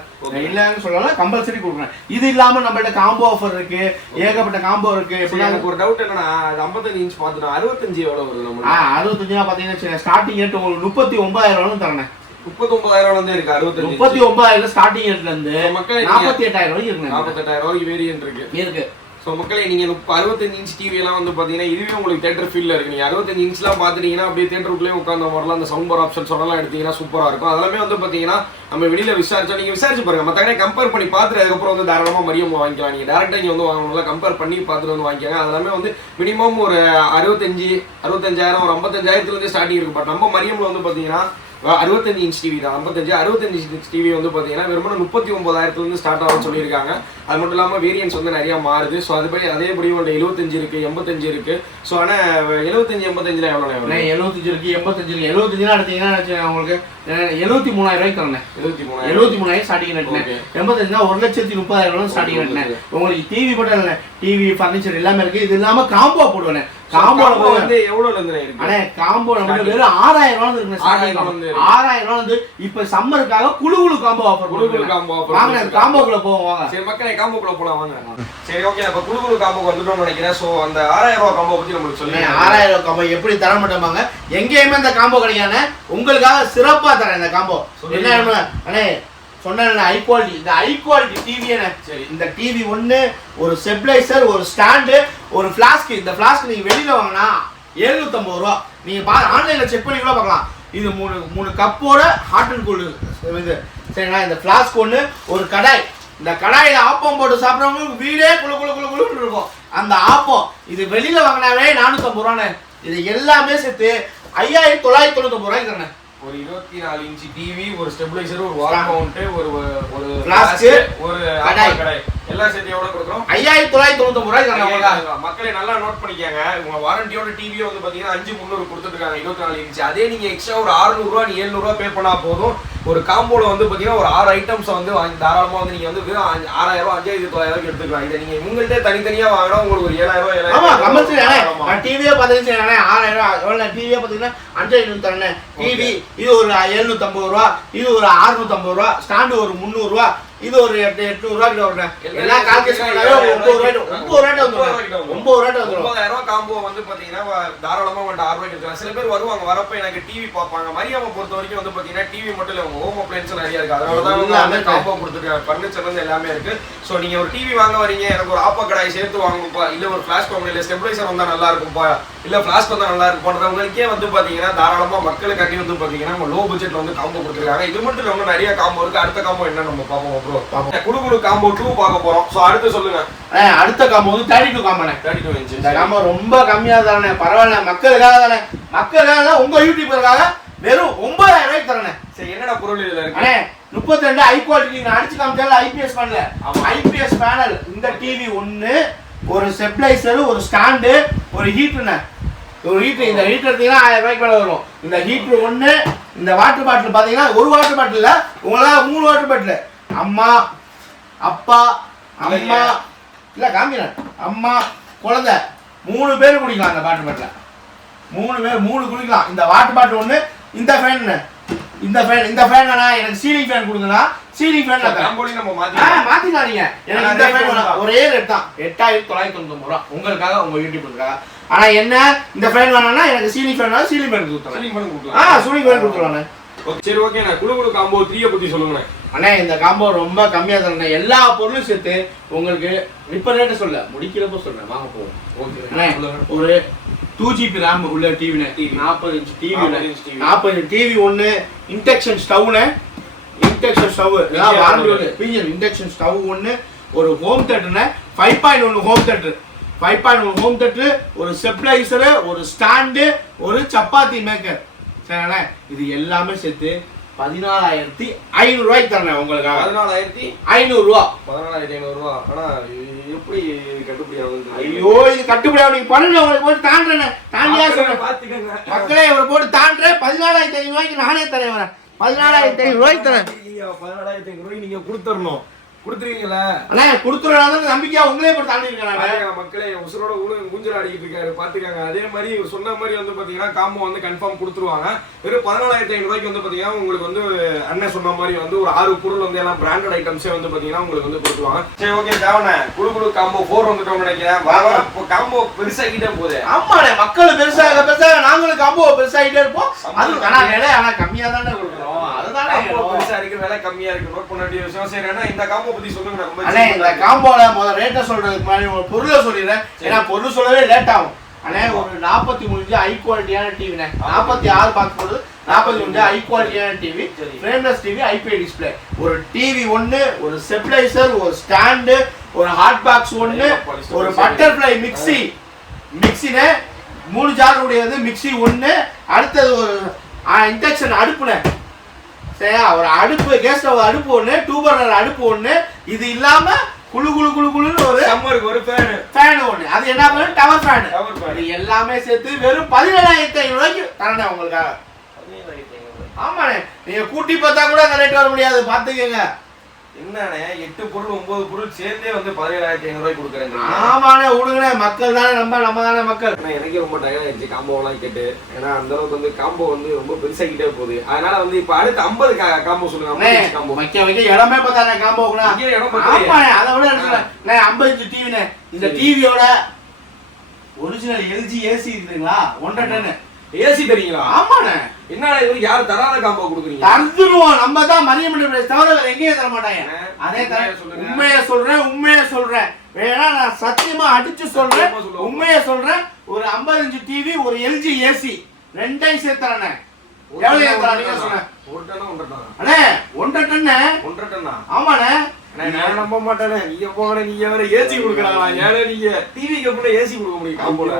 இல்லன்னு சொல்லல, கம்பல்சரி கொடுக்குறேன். இது இல்லாம நம்மள்ட்ட காம்போ ஆஃபர் இருக்கு, ஏகப்பட்ட காம்போ இருக்கு. எனக்கு ஒரு டவுட் என்னன்னா, 55 இன்ச் பாத்துனா 65 எவ்வளவு வருது நம்ம? 65 பாத்தீங்கன்னா ஸ்டார்டிங் ரேட் உங்களுக்கு 39,000 தரேன். 39,000 வந்து இருக்கு. 39,000 ஸ்டார்டிங் ரேட்ல இருந்து 48,000 வரைக்கும் இருக்கு. 48,000 வரைக்கும் வேரியன்ட் இருக்கு. ஸோ மக்களே, நீங்கள் 65 இன்ச் டிவி எல்லாம் வந்து பார்த்தீங்கன்னா இதுவே உங்களுக்கு தேட்டர் ஃபீல்ல இருக்கு. நீங்கள் 65 இன்ச்லாம் பார்த்துட்டீங்கன்னா அப்படியே தேட்டருக்குள்ளே உட்காந்த மாதிரிலாம் அந்த சவுண்ட் பார் ஆப்ஷன்ஸ் எல்லாம் எடுத்தீங்கன்னா சூப்பராக இருக்கும். அதெல்லாமே வந்து பார்த்தீங்கன்னா நம்ம வெளியில் விசாரிச்சா நீங்கள் விசாரிச்சு பாருங்க. மற்ற கம்பேர் பண்ணி பார்த்துட்டு அதுக்கப்புறம் வந்து தாராளமாக மரியம் வாங்கிக்கலாம். நீங்கள் டேரெக்டாக இங்கே வந்து வாங்கணும்ல, கம்பேர் பண்ணி பார்த்துட்டு வந்து வாங்கிக்காங்க. அதெல்லாமே வந்து மினிமம் ஒரு 65,000 ஒரு 55,000 ஸ்டார்டிங் இருக்கு. பட் நம்ம மரியம்ல வந்து பார்த்தீங்கன்னா 65 இன்ச் டிவி தான். 65 இன்ச் டிவி வந்து பார்த்தீங்கன்னா வெறும் 39,000 ஸ்டார்ட் ஆகும்னு சொல்லியிருக்காங்க. அது மட்டும் இல்லாமல் வேரியன்ஸ் வந்து நிறைய மாறுது. ஸோ அதுபடி அதேபடி உங்கள்ட்ட 75 இருக்கு, 85 இருக்கு. ஸோ ஆனால் 75, 85 எவ்வளோ? 75 இருக்கு, 85 இருக்கு. 75 எடுத்தீங்கன்னா உங்களுக்கு 73,000 ரூபாய்க்கு தரேன். 73,000 ஸ்டார்டிங் ரேட்ல. 85 1,30,000 ஸ்டார்டிங் ரேட்ல. உங்களுக்கு டிவி மட்டும் இல்லை, டிவி ஃபர்னிச்சர் எல்லாமே இருக்கு. இது இல்லாம காம்போ போடுவேன். காம்போ வந்து எவ்வளவுல இருந்து இருக்கு? அண்ணே காம்போ நம்ம வெறும் 6,000 ரூபாய் இருக்கு. 6,000 ரூபாய் வந்து இப்ப சம்மருக்காக குளு காம்போ ஆஃபர். வாங்க காம்போக்குள்ள போவோம் வாங்க. சரி மக்களே, காம்போக்குள்ள போலாம் வாங்க. சரி ஓகே, அப்ப குளு காம்போக்கு வந்துட்டோம்னு நினைக்கிறேன். சோ அந்த 6,000 ரூபாய் காம்போ பத்தி நமக்கு சொல்லுங்க. 6,000 ரூபாய் காம்போ எப்படி தர மாட்டாங்க, எங்கேயுமே இந்த காம்போ கிடைக்காது. உங்களுக்காக சிறப்பா தரேன் இந்த காம்போ. என்ன அண்ணே சொன்னேன், ஹை குவாலிட்டி. இந்த ஹை குவாலிட்டி டிவி என்ன, சரி இந்த டிவி ஒன்று, ஒரு ஸ்டெபிளைசர், ஒரு ஸ்டாண்டு, ஒரு ஃபிளாஸ்க். இந்த ஃபிளாஸ்க் நீங்க வெளியில வாங்கினா 750 ரூபா. நீங்க ஆன்லைன்ல செக் பண்ணி கூட பார்க்கலாம். இது 3 கப்போட ஹாட் அண்ட் கூல் இது. சரிங்களா? இந்த ஃபிளாஸ்க் ஒன்று, ஒரு கடாய். இந்த கடாயில ஆப்பம் போட்டு சாப்பிட்றவங்களுக்கு வீடே குளு இருக்கும். அந்த ஆப்பம் இது வெளியில வாங்கினாவே 450 ரூபான்னு. இது எல்லாமே சேர்த்து 5,999 ரூபாய்க்கு தரேன். ஒரு 24 இன்ச் டிவி, ஒரு ஸ்டெபிளைசர், ஒரு வால் மவுண்ட், ஒரு ஃபிளாஸ்க், ஒரு கடாய் எல்லாம் சேர்த்து எவ்வளவு கொடுக்குறோம்? 5,999 ரூபாய்க்கு தரேன். மக்களை நல்லா நோட் பண்ணிக்கங்க. உங்க வாரண்டியோட டிவி வந்து பாத்தீங்கன்னா 5,300 கொடுத்துட்டு இருக்காங்க 24 இன்ச். அதே நீங்க எக்ஸ்ட்ரா ஒரு 600 ரூபா 700 ரூபா பே பண்ணா போதும். ஒரு காம்போல வந்து பாத்தீங்கன்னா ஒரு 6 ஐட்டம்ஸ் வந்து தாராளமா வந்து நீங்க வந்து 6,000 ரூபாய் 5,900 எடுத்துக்கலாம். இதை நீங்க உங்கள்கிட்ட தனித்தனியா வாங்கினா உங்களுக்கு ஒரு 7,000 ரூபாய். ஆமா கம்பல்சரி. டிவியே பாத்தீங்கன்னா 6,000 ரூபாய். எவ்வளவு டிவியே பாத்தீங்கன்னா 5,500 தரேன். டிவி இது ஒரு 750 ரூபா, இது ஒரு 650 ரூபா, ஸ்டாண்டு ஒரு 300 ரூபா, இது ஒரு 800 ரூபா கிட்ட வருது. எல்லாம் கால்குலேஷன் பண்ணாவே 9 ரூபாய் வந்துரும். 9,000 ரூபாய் காம்போ வந்து பாத்தீங்கன்னா தாராளமா வந்து 6 ரூபாய்க்கு எடுக்கலாம். சில பேர் வருவாங்க, வரப்ப எனக்கு டிவி பார்ப்பாங்க. மரியாதை பொறுத்த வரைக்கும் வந்து பாத்தீங்கன்னா டிவி மட்டும் இல்ல, உங்க ஹோம் அப்ளையன்ஸ் நிறைய இருக்கு. அதனாலதான் வந்து காம்போ கொடுத்துருக்காங்க. ஃபர்னிச்சர் வந்து எல்லாமே இருக்கு. சோ நீங்க ஒரு டிவி வாங்க வரீங்க, எனக்கு ஒரு ஆப்ப கடாய் சேர்த்து வாங்குப்பா, இல்ல ஒரு ஃபிளாஷ் வாங்க, இல்ல ஸ்டெபிளைசர் வந்தா நல்லா இருக்கும்பா, இல்ல ஃபிளாஷ் வந்தா நல்லா இருக்கும் போன்றவங்களுக்கே வந்து பாத்தீங்கன்னா தாராளமா மக்களுக்காண்டி வந்து பாத்தீங்கன்னா நம்ம லோ பட்ஜெட்ல வந்து காம்போ கொடுத்துருக்காங்க. இது மட்டும் ரொம்ப நிறைய காம்போ இருக்கு. அடுத்த காம்போ என்ன நம்ம பார்ப்போம் ப்ரோ. குடு காம்போ 2 பார்க்க போறோம். சோ அடுத்து சொல்லுங்க. அடுத்த காம்போ வந்து 32 காம்போண்ணே. 32 இன்ச். இந்த காம்போ ரொம்ப கம்மியா தானே, பரவாயில்ல. மக்களுக்காக தானே, மக்களுக்காக உங்க யூடியூபருக்காக வெறும் 9,000 ரூபாய்க்கு தரேன். சரி என்னடா பொருள் இதுல இருக்கு? அண்ணே 32 ஹை குவாலிட்டி. நான் அடிச்சு காமிச்சல ஐபிஎஸ் பேனல். IPS panel. இந்த டிவி ஒன்னு, ஒரு ஸ்டெபிளைசர், ஒரு ஸ்டாண்டு, ஒரு ஹீட்டர்ண்ணே. ஒரு ஹீட்டர். இந்த ஹீட்டர் எடுத்தீங்கன்னா 1000 ரூபாய்க்கு மேல வரும். இந்த ஹீட்டர் ஒன்னு. இந்த வாட்டர் பாட்டில் பாத்தீங்கன்னா ஒரு வாட்டர் பாட்டில் இல்ல, உங்களால 3 வாட்டர் பாட்டில். அம்மா, அப்பா, அம்மா இல்ல காமிக்கிறேன், அம்மா, குழந்தை 3 பேர் குடிக்கலாம். அந்த வாட்டர் பாட்டில் 3 பேர் 3 குடிக்கலாம். இந்த வாட்டர் பாட்டில் ஒண்ணு. இந்த ஃபேன், இந்த ஃபேன் எனக்கு சீலிங் ஃபேன் கொடுங்கனா சீலிங் ஃபேன் நம்ம மாத்திக்கலாம். நீங்க எனக்கு இந்த ஃபேன் ஒரே ரேட் தான் 8,999 ரூபாய் உங்களுக்காக, உங்க யூடியூபுக்காக. ஆனா என்ன, இந்த ஃபேன் வேணும்னா எனக்கு சீலிங் ஃபேன் கொடுத்துறேன். சீலிங் ஃபேன் கொடுத்துறேன். சரி ஓகே, நான் குடு காம்போ 3 பத்தி சொல்லுங்க. அண்ணே இந்த காம்போ ரொம்ப கம்மியா தரேன். எல்லா பொருளும் சேர்த்து உங்களுக்கு இப்ப ரேட்டு சொல்ல முடிக்கிறப்ப சொல்றேன். வாங்க போவோம். ஓகே. ஒரு 2GB RAM உள்ள டிவினே, 40 இன்ச் டிவி, 40 இன்ச் டிவி ஒன்னு, இண்டக்ஷன் ஸ்டவ்னே, இண்டக்ஷன் ஸ்டவ் எல்லாம் வாரண்டி ஒன்னு, பிஎன் இண்டக்ஷன் ஸ்டவ் ஒன்னு, ஒரு ஹோம் தியேட்டர்னா 5.1 ஹோம் தியேட்டர் 5.1 ஹோம் தியேட்டர், ஒரு ஸ்டெபிளைசர், ஒரு ஸ்டாண்டு, ஒரு சப்பாத்தி மேக்கர். சரிண்ணே, இது எல்லாமே சேர்த்து 14,500 ரூபாய்க்கு தரேன் உங்களுக்காக. 14,500 ரூபா. 14,500 ரூபா. ஆனா எப்படி கட்டுப்படி ஆகுது? ஐயோ, இது கட்டுப்படி ஆகும். நீங்க பண்ணுங்க, உங்களுக்கு போட்டு தாண்டறேன். தாண்டியா சொல்றேன். பாத்துக்கங்க மக்களே, இவரை போட்டு தாண்டறேன். 14,500 ரூபாய்க்கு நானே தரேன். வரேன் 14,500 ரூபாய்க்கு தரேன். 14,500 ரூபாய்க்கு நீங்க கொடுத்துறணும். கொடுத்துருவீங்களா? அண்ணா கொடுத்துருவாங்க நம்பிக்கையா உங்களே போட்டு தாண்டி இருக்காங்க. மக்களே உசுரோட ஊஞ்சல் ஆடிக்கிட்டு இருக்காரு பாத்துக்காங்க. அதே மாதிரி சொன்ன மாதிரி வந்து பாத்தீங்கன்னா காம்போ வந்து கன்ஃபார்ம் கொடுத்துருவாங்க. வெறும் 14,500 ரூபாய்க்கு வந்து பாத்தீங்கன்னா உங்களுக்கு வந்து அண்ணன் சொன்ன மாதிரி வந்து ஒரு 6 பொருள் வந்து எல்லாம் பிராண்டட் ஐட்டம்ஸே வந்து பாத்தீங்கன்னா உங்களுக்கு வந்து கொடுத்துருவாங்க. சரி, ஓகே தேவனே, குழு காம்போ 4 வந்துட்டோம் நினைக்கிறேன். இப்போ காம்போ பெருசாகிட்டே போகுது. ஆமாண்ணே, மக்கள் பெருசாக நாங்களும் காம்போ பெருசாகிட்டே இருப்போம். அது ஆனா கம்மியா தானே கொடுக்குறோம். அதுதான் பெருசா இருக்கு, விலை கம்மியா இருக்கு. நோட் பண்ண வேண்டிய விஷயம். சரி, ஏன்னா இந்த காம்போ பத்தி சொல்லுங்க. அண்ணே, இந்த காம்போல முதல்ல ரேட்டை சொல்றதுக்கு முன்னாடி ஒரு பொருளை சொல்லிடுறேன். ஏன்னா பொருள் சொல்லவே லேட் ஆகும். அண்ணே, ஒரு 43 ஹை குவாலிட்டியான டிவிண்ணே. 46 பாக்ஸ் போடுது. 43 ஹை குவாலிட்டியான TV, frameless TV, IBI display. ஒரு டிவி ஒன்று, ஒரு ஸ்டெபிளைசர், ஒரு ஸ்டாண்டு, ஒரு ஹாட் பாக்ஸ் ஒன்று, ஒரு பட்டர்ஃப்ளை மிக்ஸினே 3 ஜார் உடையது மிக்ஸி ஒன்று. அடுத்தது ஒரு இண்டக்ஷன் அடுப்புனே. சரியா, ஒரு அடுப்பு, கேஸ் ஸ்டவ் அடுப்பு ஒன்று, 2 பர்னர் அடுப்பு ஒன்று. இது இல்லாம குளு குளு குளு குளுன்னு ஒரு சம்மருக்கு ஒரு ஃபேன் ஒன்று. அது என்ன பண்ணு, டவர் ஃபேன். இது எல்லாமே சேர்த்து வெறும் 17,500 ரூபாய்க்கு தரேன் உங்களுக்காக. ஆமாண்ணே, நீங்க கூட்டி பார்த்தா கூட அந்த ரேட் வர முடியாது. பாத்துக்கங்க. என்னண்ணே, 8 பொருள் 9 பொருள் சேர்ந்தே வந்து 17,500 ரூபாய்க்கு கொடுக்குறேன். ஆமாண்ணே, விடுங்கண்ணே. மக்கள் தானே நம்ம தானே மக்கள். எனக்கே ரொம்ப டயர்ட் ஆயிடுச்சு காம்போலாம் கேட்டு. ஏன்னா அந்த அளவுக்கு வந்து காம்போ வந்து ரொம்ப பெருசாகிட்டே போகுது. அதனால வந்து இப்ப அடுத்து 50 காம்போ சொல்லுங்க. காம்போ வைக்க இடமே பார்த்தானே காம்போக்குனா. ஆமாண்ணே, அதை விட 50 இன்ச் டிவிண்ணே. இந்த டிவியோட ஒரிஜினல் எல்ஜி ஏசி இருக்குங்களா, 1.5 டன் ஏசி தெரியுங்களா? ஆமாண்ணே. என்ன இது யாரு தராத காம்போ கொடுக்குறீங்க? தந்துருவோம். நம்ம தான் மரியம் என்டர்பிரைஸ் தவிர வேற எங்கேயும் தர மாட்டாங்க. அதே உண்மையை சொல்றேன். வேணா நான் சத்தியமா அடிச்சு சொல்றேன். உண்மையை சொல்றேன். ஒரு 50 இன்ச் டிவி, ஒரு எல்ஜி ஏசி ரெண்டையும் சேர்த்தறேனே. எவ்வளவு ஏத்தறா நீங்க சொல்லுங்க. 1 டன் 1.5 டன். அண்ணே, 1.5 டன். 1.5 டன்னா? ஆமாண்ணே. நான் நம்ப மாட்டேனே. நீங்க போங்கடா, நீங்க வேற ஏசி கொடுக்குறாங்களா? ஏன்னா நீங்க டிவிக்கு கூட ஏசி கொடுக்க முடியும் காம்போல.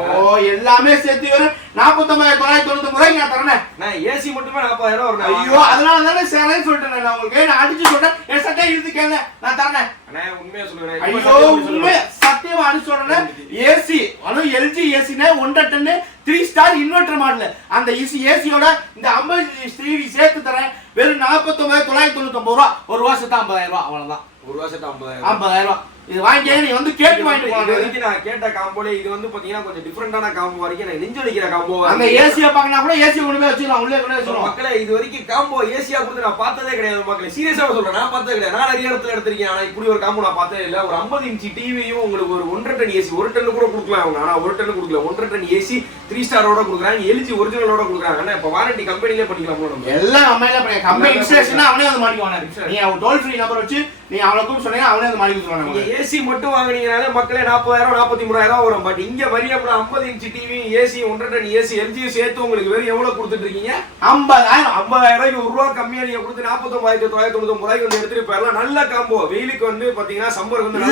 எல்லாமே சேர்த்து வர 49,999 ரூபாய்க்கு நான் தரேன். நான் ஏசி மட்டுமே 40,000 வரும். ஐயோ, அதனால தானே சேரேன்னு சொல்லிட்டேன். நான் உங்களுக்கு நான் அடிச்சு சொல்றேன். என் சட்டை இழுத்து கேங்க, நான் தரேன். அண்ணே, உண்மையா சொல்லுங்க. ஐயோ, உண்மை சத்தியமா அடிச்சு சொல்றேன். ஏசி அதுவும் எல்ஜி ஏசினே 1.5 டன் 3 ஸ்டார் இன்வெர்டர் மாடல். அந்த ஏசியோட இந்த 50 டிவி சேர்த்து தரேன். வெறும் 49,999 ரூபா. ஒரு வருஷத்துக்கு 50,000 ரூபா. அவ்வளவுதான். ஒரு வருஷத்துக்கு 50,000. 50,000 ரூபா. இது வாங்கி நீ வந்து கேட்டு வாங்கிட்டு போலாம். இதுக்கு நான் கேட்ட காம்போல இது வந்து பாத்தீங்கன்னா கொஞ்சம் டிஃபரெண்டான காம்போ வரைக்கும் எனக்கு நெஞ்சு வலிக்கிற காம்போ. அந்த ஏசியை பார்க்கனா கூட ஏசி கொண்டு போய் வச்சிடலாம். உள்ளே கொண்டு வச்சிடலாம். மக்களே, இது வரைக்கும் காம்போ ஏசியா கொடுத்து நான் பார்த்ததே கிடையாது மக்களே. சீரியஸா சொல்றேன், நான் பார்த்ததே கிடையாது. நான் நிறைய இடத்துல எடுத்திருக்கேன். ஆனா இப்படி ஒரு காம்போ நான் பார்த்ததே இல்லை. ஒரு 50 இன்ச் டிவியும் உங்களுக்கு ஒரு 1.5 டன் ஏசி, 1 டன் கூட கொடுக்கலாம் அவங்க. ஆனா 1 டன் கொடுக்கல. 1.5 டன் ஏசி 3 ஸ்டாரோட கொடுக்குறாங்க. எல்ஜி ஒரிஜினலோட கொடுக்குறாங்க. இப்ப வாரண்டி கம்பெனிலே பண்ணிக்கலாம். நம்ம எல்லாம் கம்பெனிலே பண்ணி கம்பெனி இன்ஸ்டலேஷன் அவனே வந்து மாட்டிக்குவாங்க. நீ அவங்க டோல் ஃப்ரீ நம்பர் வச்சு நீ அவனுக்கும் சொன்னீங்க, அவனே வந்து மாட்டி கொடுத்துருவாங்க. ஏசி மட்டும் வாங்குனீங்கனாலே மக்களே 40,000 43,000 வரும். பட் இங்க மரியம்ல 50 inch TV, AC, 1.5 ton AC, LG சேர்த்து உங்களுக்கு வேற எவ்வளவு கொடுத்துட்டு இருக்கீங்க? 50,000. 50,000 ரூபாய்க்கு ஒரு ரூபா கம்மியா நீங்க கொடுத்து 49,999 ரூபாய்க்கு வந்து எடுத்துட்டு போயிடலாம். நல்ல காம்போ. வெயிலுக்கு வந்து பாத்தீங்கன்னா சம்மருக்கு வந்து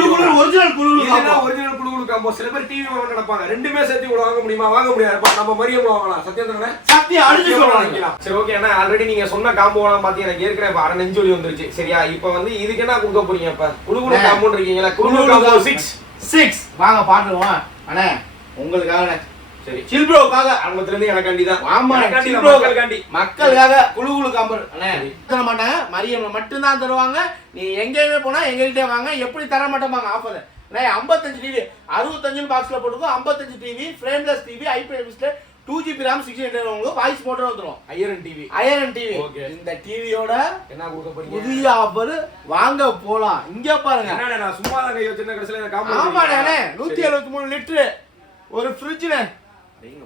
இதுதான் ஒரிஜினல் குளு காம்போ. சில பேர் டிவி வாங்க நடப்பாங்க. ரெண்டுமே சேர்த்து இவ்வளவு வாங்க முடியுமா? வாங்க முடியாது. நம்ம மரியம்ல வாங்கலாம். சத்தியம் அடிச்சு சொல்றேன். சரி, ஓகே. ஏன்னா ஆல்ரெடி நீங்க சொன்ன காம்போ எல்லாம் பாத்தீங்க, எனக்கு ஏற்கனவே அரை நெஞ்சொலி வந்துருச்சு. சரியா, இப்ப வந்து இதுக்கு என்ன கொடுக்க போறீங்க? இப்ப குளு காம்போ இருக்கீங்களா? குளு காம்போ 6 வாங்க பாத்துருவோம். அண்ணே, உங்களுக்காக. சரி, சில்ப்ரோக்காக ஆரம்பத்துல இருந்து எனக்காண்டி தான். ஆமா, மக்களுக்காக குளு காம்போ. அண்ணே, தர மாட்டாங்க. மரியம்ல மட்டும் தான் தருவாங்க. நீ எங்கேயுமே போனா எங்ககிட்ட வாங்க. எப்படி தர மாட்டோமாங்க ஆஃபர். 55 டிவி 65 பாக்ஸ்ல போட்டுக்கோ. 55 TV, frameless TV, IBI display, 2GB RAM 600 உங்களுக்கு வாய்ஸ் மோட்டர் வந்துரும். ஐயரன் டிவி. இந்த டிவியோட என்ன கொடுக்க போறீங்க? புதிய ஆஃபர் வாங்க போலாம். இங்க பாருங்க. என்னடா நான் சும்மா தான் கை வச்சிருந்த கடைசில இந்த காம்போ. ஆமாடா, 173 லிட்டர் ஒரு ஃப்ரிட்ஜ்ல.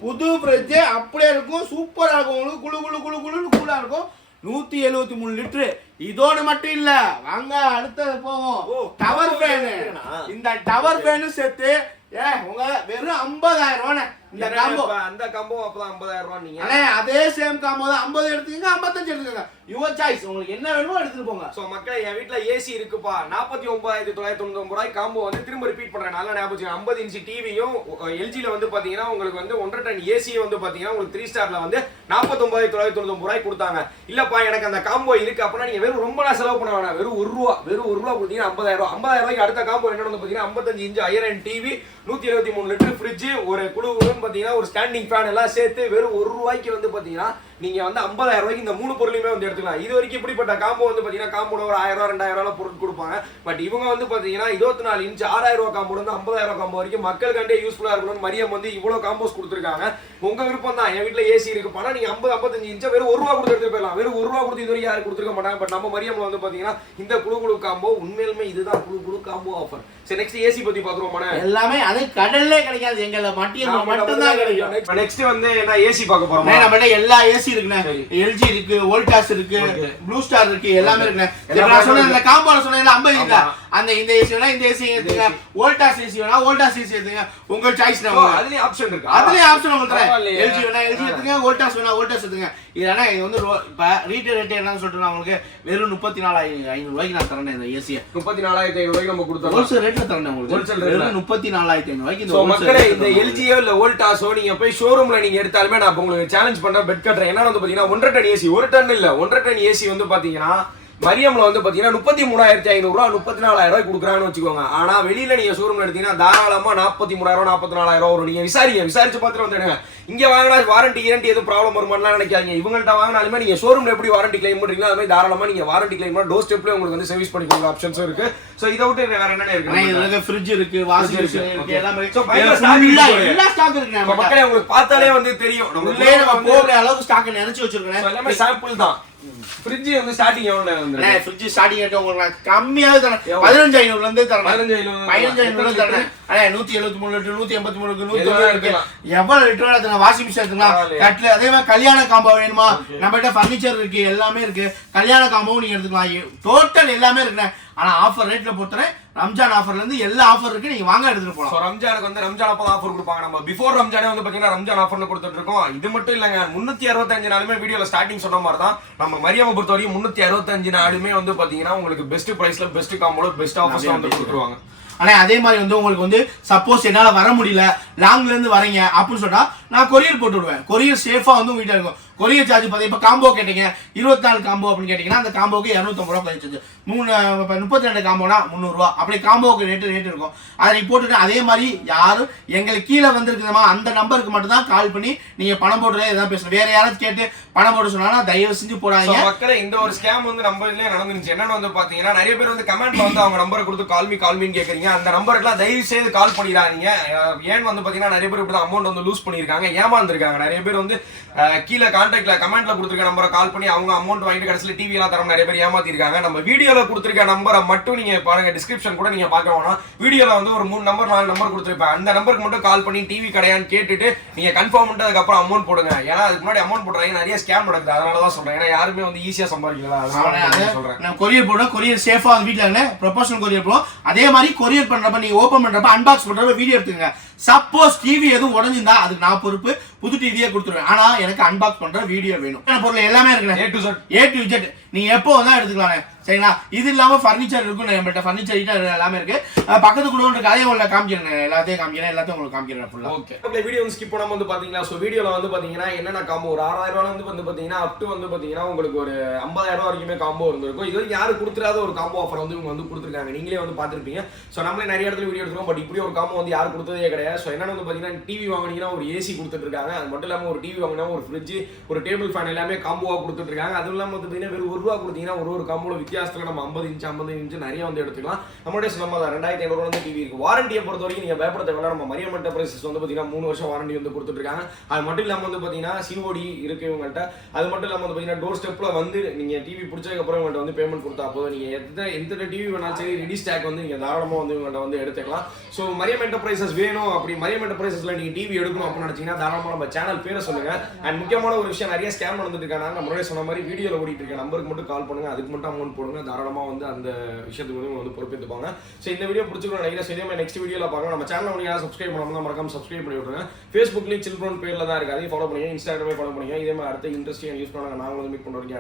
புது ஃப்ரிட்ஜ் அப்படியே இருக்கும். சூப்பரா இருக்கும். உங்களுக்கு குளு குளு குளு குளுன்னு கூலா இருக்கும். 173 லிட்டர். இதோடு மட்டும் இல்ல, வாங்க அடுத்தது போவோம். Tower fan. இந்த டவர் ஃபேனும் சேர்த்து உங்க வெறும் 50,000 ரூபாய். இந்த காம்போ அந்த காம்போ அப்பதான் 50,000 ரூபாய் நீங்க. அண்ணே அதே சேம் காம்போ தான் 50 எடுத்துக்கங்க 55 எடுத்துக்கங்க. யுவர் சாய்ஸ், உங்களுக்கு என்ன வேணுமோ எடுத்துட்டு போங்க. சோ மக்களே என் வீட்ல ஏசி இருக்குப்பா 49,999 ரூபாய் காம்போ வந்து திரும்ப ரிப்பீட் பண்றேன். நல்லா ஞாபகம் வச்சுக்கோங்க. 50 இன்ச் டிவியும் எல்ஜில வந்து பாத்தீங்கன்னா உங்களுக்கு வந்து 1.5 டன் ஏசி வந்து பாத்தீங்கன்னா உங்களுக்கு 3 ஸ்டார்ல வந்து 49,999 ரூபாய் கொடுத்தாங்க. இல்லப்பா எனக்கு அந்த காம்போ இருக்கு அப்படின்னா நீங்க வெறும் ரொம்ப செலவு பண்ண வேணாம். வெறும் 1 ரூபா கொடுத்தீங்கன்னா 50,000 ரூபாய். 50,000 ரூபாய்க்கு அடுத்த காம்போ என்னன்னு வந்து பாத்தீங்கன்னா 55 inch Iyer TV, 173 litre fridge, ஒரு குழுவுன்னு பாத்தீங்கன்னா ஒரு ஸ்டாண்டிங் ஃபேன் எல்லாம் சேர்த்து வெறும் 1 ரூபாய்க்கு வந்து பாத்தீங்கன்னா நீங்க வந்து 50,000 ரூபாய்க்கு இந்த 3 பொருளையுமே வந்து எடுத்துக்கலாம். இது வரைக்கும் இப்படிப்பட்ட காம்போ வந்து பாத்தீங்கன்னா காம்போட ஒரு 1000 ரூபாய் 2000 ரூபாய் பொருள் கொடுப்பாங்க. பட் இவங்க வந்து பாத்தீங்கன்னா 24 இன்ச் 6000 ரூபாய் காம்போ வந்து 50,000 ரூபாய் காம்போ வரைக்கும் மக்களுக்காண்டே யூஸ்ஃபுல்லா இருக்கணும்னு மரியம் வந்து இவ்வளவு காம்போஸ் கொடுத்துருக்காங்க. உங்க விருப்பம் தான். என் வீட்டுல ஏசி இருக்கு போனா நீங்க 50-55 இன்ச் வெறும் 1 ரூபாய் கொடுத்து எடுத்து போயிடலாம். வெறும் 1 ரூபாய் கொடுத்து இது வரைக்கும் யாரும் கொடுத்துருக்க மாட்டாங்க. பட் நம்ம மரியம்ல வந்து பாத்தீங்கன்னா இந்த குழு காம்போ உண்மையிலுமே இதுதான் குழு காம்போ ஆஃபர். சரி நெக்ஸ்ட் ஏசி பத்தி பாத்துருவோம். எல்லாமே அது கடல்லே கிடைக்காது, எங்கல மட்டும் தான் கிடைக்கும். நெக்ஸ்ட் வந்து என்ன ஏசி பார்க்க போறோம். நம்மட்ட எல்லா ஏசி இருக்குண்ணே. எல்ஜி இருக்கு, வோல்டாஸ் இருக்கு, ப்ளூ ஸ்டார் இருக்கு, எல்லாமே இருக்குண்ணே. நான் சொன்னேன்ல காம்போல சொன்னேன்ல 50 இல்ல அந்த இந்த ஏசி வேணா இந்த ஏசி எடுத்துங்க, வோல்டாஸ் ஏசி வேணா வோல்டாஸ் ஏசி எடுத்துங்க, உங்க சாய்ஸ் தான். அதுலயே ஆப்ஷன் இருக்கு. அதுலயே ஆப்ஷன் உங்களுக்கு தரேன். எல்ஜி வேணா எல்ஜி எடுத்துங்க, வோல்டாஸ் வேணா வோல்டாஸ் எடுத்துங்க. இதனா இது வந்து இப்ப ரீட்டைல் ரேட் என்னன்னு சொல்றேன் உங்களுக்கு வெறும் 34,500 ரூபாய்க்கு நான் தரேன் இந்த ஏசியை. 34,500 ரூபாய்க்கு நம்ம கொடுத்தோம். ஹோல்சேல் ரேட்ல தரேன் உங்களுக்கு. ஹோல்சேல் ரேட்ல 34,500 ரூபாய்க்கு இந்த மக்களே இந்த எல்ஜியோ இல்ல வோல்டாஸோ நீங்க போய் ஷோரூம்ல நீங்க எடுத்தாலுமே நான் உங்களுக்கு சேலஞ்ச் பண்றேன், பெட் கட்டுறேன். என்ன வந்து பாத்தீங்கன்னா 1.5 டன் ஏசி, 1 டன் இல்ல 1.5 டன் ஏசி வந்து பாத்தீங்கன்னா மரியம்ல வந்து பாத்தீங்கன்னா 33,500 ரூபாய் 34,000 ரூபாய் கொடுக்குறாங்கன்னு வச்சுக்கோங்க. ஆனா வெளியில நீங்க ஷோரூம்ல எடுத்தீங்கன்னா தாராளமா 43,000 44,000 வரும். நீங்க விசாரிச்சு பார்த்துட்டு வந்துடுங்க. இங்க வாங்கினா வாரண்டி கேரண்டி எதுவும் ப்ராப்ளம் வருமானலாம் நினைக்காதீங்க. இவங்கள்ட்ட வாங்கினாலுமே நீங்க ஷோரூம்ல எப்படி வாரண்டி கிளைம் பண்றீங்களோ அது மாதிரி தாராளமா நீங்க வாரண்டி கிளைம் பண்ணா டோர் ஸ்டெப்ல உங்களுக்கு வந்து சர்வீஸ் பண்ணிக்கோங்க ஆப்ஷன்ஸும் இருக்கு. சோ இத விட்டு வேற என்னென்ன இருக்கு? இதுல ஃப்ரிட்ஜ் இருக்கு, வாஷிங் மிஷின் இருக்கு, எல்லாமே சோ பைல ஸ்டாக் இருக்கு. எல்லா ஸ்டாக் இருக்கு. நம்ம மக்களே உங்களுக்கு பார்த்தாலே வந்து தெரியும். நம்ம போற அளவுக்கு ஸ்டாக் நிறைச்சு வச்சிருக்கேன். எல்லாமே சாம்பிள் தான். ஃப்ரிட்ஜ் வந்து ஸ்டார்டிங் எவ்வளவு வந்து ஃப்ரிட்ஜ் ஸ்டார்டிங் ரேட் உங்களுக்கு கம்மியாவே தரேன். 15,500 ல இருந்து தரேன். 15,500 ல தரேன். அண்ணே 173 லிட்டர் 183 க்கு 190 இருக்கு. எவ்வளவு லிட்டர் எடுத்தா வாஷிங் மிஷின் எடுத்துக்கலாம். கட்ல அதே மாதிரி கல்யாண காம்போ வேணுமா நம்மகிட்ட ஃபர்னிச்சர் இருக்கு, எல்லாமே இருக்கு. கல்யாண காம்போ நீங்க எடுத்துக்கலாம். டோட்டல் எல்லாமே இருக்குண்ணே. ஆனா ஆஃபர் ரேட்ல போட்டுறேன். ரம்ஜான் ஆஃபர்ல இருந்து எல்லா ஆஃபர் இருக்கு, நீங்க வாங்க எடுத்துட்டு போலாம். சோ ரம்ஜானுக்கு வந்து ரம்ஜான் அப்ப ஆஃபர் கொடுப்பாங்க. நம்ம பிஃபோர் ரம்ஜானே வந்து பாத்தீங்கன்னா ரம்ஜான் ஆஃபர்னு கொடுத்துட்டு இருக்கோம். இது மட்டும் இல்லங்க 365 நாளுமே வீடியோல ஸ்டார்டிங் சொன்ன மாதிரி தான் நம்ம மரியாதை பொறுத்த வரைக்கும் 365 நாளுமே வந்து பாத்தீங்கன்னா உங்களுக்கு பெஸ்ட் பிரைஸ்ல பெஸ்ட் காம்போல பெஸ்ட் ஆஃபர்ஸ் வந்து கொடுத்துருவாங்க. ஆனா அதே மாதிரி வந்து உங்களுக்கு வந்து சப்போஸ் என்னால வர முடியல லாங்ல இருந்து வரீங்க அப்படின்னு சொன்னா நான் கொரியர் போட்டு விடுவேன். கொரியர் சேஃபா வந்து வீட்டுல இருக்கும். கொரியர் சார்ஜ் பார்த்தீங்க இப்போ காம்போ கேட்டீங்க 24 காம்போ அப்படின்னு கேட்டீங்கன்னா அந்த காம்போக்கு 250 ரூபா கழிச்சு 32 காம்போனா 300 ரூபா. அப்படி காம்போக்கு ரேட் இருக்கும். அதை நீ போட்டுட்டு அதே மாதிரி யாரும் எங்களுக்கு கீழே வந்திருக்குமா அந்த நம்பருக்கு மட்டும் தான் கால் பண்ணி நீங்க பணம் போடுறதே எதாவது பேசணும். வேற யாராச்சும் கேட்டு பணம் போட சொன்னா தயவு செஞ்சு போடாங்க. மக்களே இந்த ஒரு ஸ்கேம் வந்து நம்ம இதுலயே நடந்துருச்சு. என்னன்னு வந்து பாத்தீங்கன்னா நிறைய பேர் வந்து கமெண்ட்ல வந்து அவங்க நம்பரை கொடுத்து கால்மின்னு கேக்குறீங்க. அந்த நம்பருக்குலாம் தயவு செய்து கால் பண்ணிடாதீங்க. ஏன்னு வந்து பாத்தீங்கன்னா நிறைய பேர் இப்படி அமௌண்ட் வந்து லூஸ் பண்ணிருக்காங்க, ஏமாந்துருக்காங்க. நிறைய பேர் வந்து கீழே கான்டாக்ட்ல கமெண்ட்ல கொடுத்துருக்க நம்பரை கால் பண்ணி அவங்க அமௌண்ட் வாங்கிட்டு கடைசியில் டிவி எல்லாம் தரம் நிறைய பேர் ஏமாத்திருக்காங்க. நம்ம வீடியோல கொடுத்துருக்க நம்பரை மட்டும் நீங்க பாருங்க, டிஸ்கிரிப்ஷன் கூட நீங்க பார்க்க வேணாம். வீடியோல வந்து ஒரு 3 நம்பர் 4 நம்பர் கொடுத்துருப்பேன். அந்த நம்பருக்கு மட்டும் கால் பண்ணி டிவி கிடையான்னு கேட்டுட்டு நீங்க கன்ஃபார்ம் பண்ணிட்டு அதுக்கப்புறம் அமௌண்ட் போடுங்க. ஏன்னா அதுக்கு முன்னாடி அமௌண்ட் போடுறாங்க நிறைய ஸ்கேம் நடக்குது. அதனாலதான் சொல்றேன். ஏன்னா யாருமே வந்து ஈஸியா சம்பாதிக்கலாம். அதனால சொல்றேன். நான் கொரியர் போடுறேன். கொரியர் சேஃபா வீட்டுல ப்ரொபஷனல் கொரியர் போடும். அதே மாதிரி கொரியர் பண்றப்ப நீங்க ஓபன் பண்றப்ப அன்பாக்ஸ் பண்றப்ப வீடியோ எடுத்துங்க. சப்போஸ் டிவி எதுவும் உடஞ்சிருந்தா அதுக்கு நான் பொறுப்பு, புது டிவியே கொடுத்துருவேன். ஆனா எனக்கு அன்பாக்ஸ் பண்ற வீடியோ வேணும். பொருள் எல்லாமே இருக்கு A to Z. நீங்க எப்போ வந்தா எடுத்துக்கலாம். சரிங்களா? இது இல்லாம ஃபர்னிச்சர் இருக்கும். நம்மகிட்ட ஃபர்னிச்சர் ஐட்டம் எல்லாமே இருக்கு. பக்கத்து கூட இருக்கு. அதே உங்களுக்கு காமிக்கிறேன். எல்லாத்தையும் உங்களுக்கு காமிக்கிறேன் ஃபுல்லா. ஓகே. அப்படியே வீடியோ ஸ்கிப் பண்ணாம வந்து பாத்தீங்களா? சோ வீடியோல வந்து பாத்தீங்கன்னா என்னென்ன காம்போ ஒரு 6,000 ரூபாயில வந்து பாத்தீங்கன்னா அப் டு வந்து பாத்தீங்கன்னா உங்களுக்கு ஒரு 50,000 ரூபாய் வரைக்குமே காம்போ இருந்திருக்கும். இது வரைக்கும் யாரும் கொடுத்துறாத ஒரு காம்போ ஆஃபர் வந்து இவங்க வந்து கொடுத்துருக்காங்க. நீங்களே வந்து பாத்துருப்பீங்க. சோ நம்மளே நிறைய இடத்துல வீடியோ எடுத்துருக்கோம். பட் இப்படி ஒரு காம்போ வந்து யாரும் கொடுத்ததே கிடையாது. சோ என்னன்னு வந்து பாத்தீங்கன்னா டிவி வாங்குனீங்கன்னா ஒரு ஏசி கொடுத்துட்டு இருக்காங்க. அது மட்டும் இல்லாம ஒரு டிவி வாங்கினா ஒரு ஃப்ரிட்ஜ், ஒரு டேபிள் ஃபேன் எல்லாமே காம்போவா கொடுத்துட்டு இருக்காங்க. அதுவும் இல்லாம வந்து பாத்தீங்கன்னா வெறும் 1 ரூபா கொடுத்தீங்கன்னா ஒரு காம்போல வித்தியாசத்துல நம்ம 50 இன்ச் நிறைய வந்து எடுத்துக்கலாம். நம்மளுடைய நம்ம 2,500 ரூபாய் வந்து டிவி இருக்கு. வாரண்டியை பொறுத்த வரைக்கும் நீங்க பயப்பட தேவையில்ல. நம்ம மரியம் என்டர்பிரைசஸ் வந்து பாத்தீங்கன்னா 3 வருஷம் வாரண்டி வந்து கொடுத்துட்டு இருக்காங்க. அது மட்டும் இல்லாம வந்து பாத்தீங்கன்னா COD இருக்கு இவங்கள்ட்ட. அது மட்டும் இல்லாம வந்து பாத்தீங்கன்னா டோர் ஸ்டெப்ல வந்து நீங்க டிவி பிடிச்சதுக்கு அப்புறம் இவங்கள்ட்ட வந்து பேமெண்ட் கொடுத்தா போதும். நீங்க எந்த டிவி வேணாலும் சரி ரெடி ஸ்டாக் வந்து நீங்க தாராளமா வந்து இவங்கள்ட்ட வந்து எடுத்துக்கலாம். ஸோ மரியம் என்டர்பிரைசஸ் வேணும் அப்படி மரியம் என்டர்பிரைசஸ்ல நீங்க டிவி எடுக்கணும் அப்படின்னு நினைச்சீங்கன்னா தாராளமா நம்ம சேனல் பேரை சொல்லுங்க. அண்ட் முக்கியமான ஒரு விஷயம், நிறைய ஸ்கேம் நடந்துட்டு இருக்காங்க. நம்மளே சொன்ன மாதிரி வீடியோல ஓடிட்டு இருக்க நம்பருக்கு மட்டும் கால் பண்ணுங்க, அதுக்கு மட்டும் அமௌண்ட் போடுங்க, தாராளமாக வந்து அந்த விஷயத்துக்கு வந்து பொறுப்பேற்றுப்பாங்க. ஸோ இந்த வீடியோ பிடிச்சிருக்கோம் நினைக்கிறேன். சரி, நெக்ஸ்ட் வீடியோவில் பார்க்கலாம். நம்ம சேனல் வந்து யாரும் சப்ஸ்கிரைப் பண்ணாமல் மறக்காம சப்ஸ்கிரைப் பண்ணி விட்டுருங்க. ஃபேஸ்புக்லேயும் சில்ட்ரன் பேரில் தான் இருக்குது, அதையும் ஃபாலோ பண்ணுங்க. இன்ஸ்டாகிராமே ஃபாலோ பண்ணுங்க. இதே மாதிரி அடுத்த இன்ட்ரெஸ்டிங் யூஸ் பண்ணாங்க. நாங்கள் வந்து மீட் பண்ணுறோம்.